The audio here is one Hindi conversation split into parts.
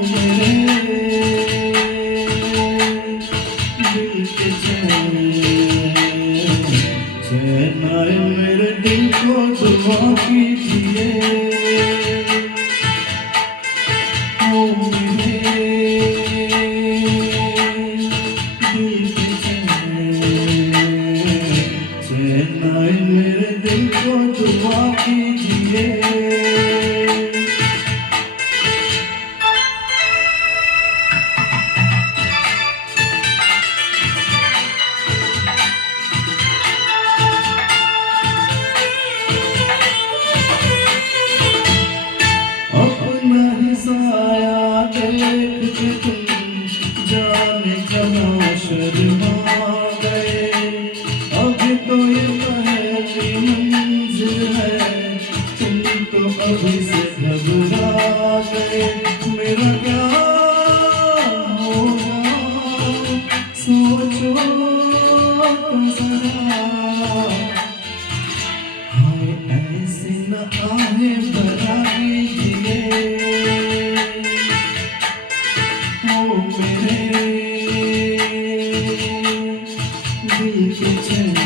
मेरे दिल के चैन आए मेरे दिल को दुआ कीजिए। ओ मेरे दिल के चैन आए मेरे दिल को दुआ कीजिए। अपना ही साया देख के तुम जाने कहाँ शर्मा गए। अभी तो ये पहली मंजिल है, तुम तो अभी से घबरा गए। मेरा क्या होगा सोचो तो जरा, हाय ऐसी न आए भरा कीजिए। ओ मेरे दिल के चैन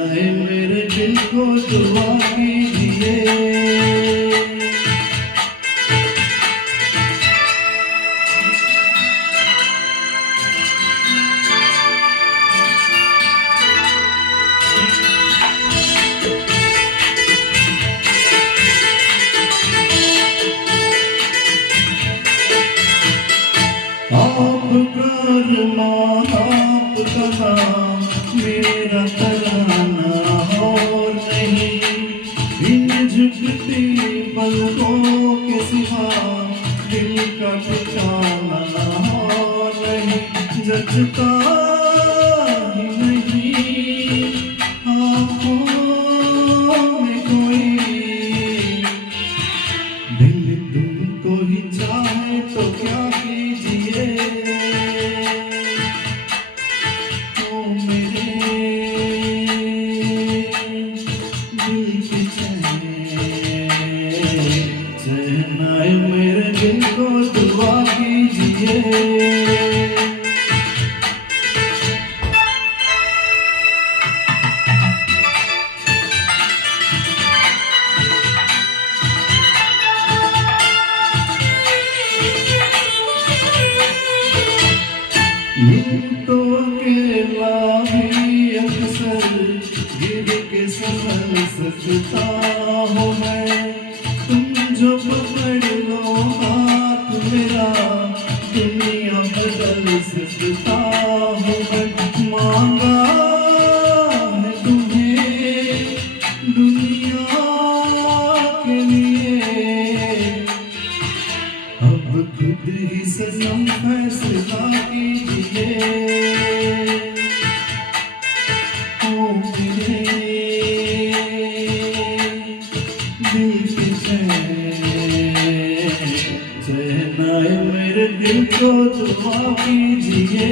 आए मेरे दिल को दुआ कीजिए। आपका अरमान आपका नाम मेरा तराना और नहीं। इन झुकती पलकों के सिवा दिल का ठिकाना और नहीं। जचता ही नहीं आँखों में कोई, दिल तुमको ही चाहे तो क्या कीजिए। ओ मेरे दिल के चैन आए मेरे दिल को दुआ कीजिए। यूं तो अकेला भी अक्सर गिर के संभल सकता हूँ मैं। तुम जो पकड़ लो हाथ मेरा दुनिया बदल सकता हूँ मैं। मांगा है तुम्हें दुनिया के लिए, अब खुद ही सनम फैसला कीजिए। ओ मेरे दिल के चैन आए मेरे दिल को दुआ कीजिए।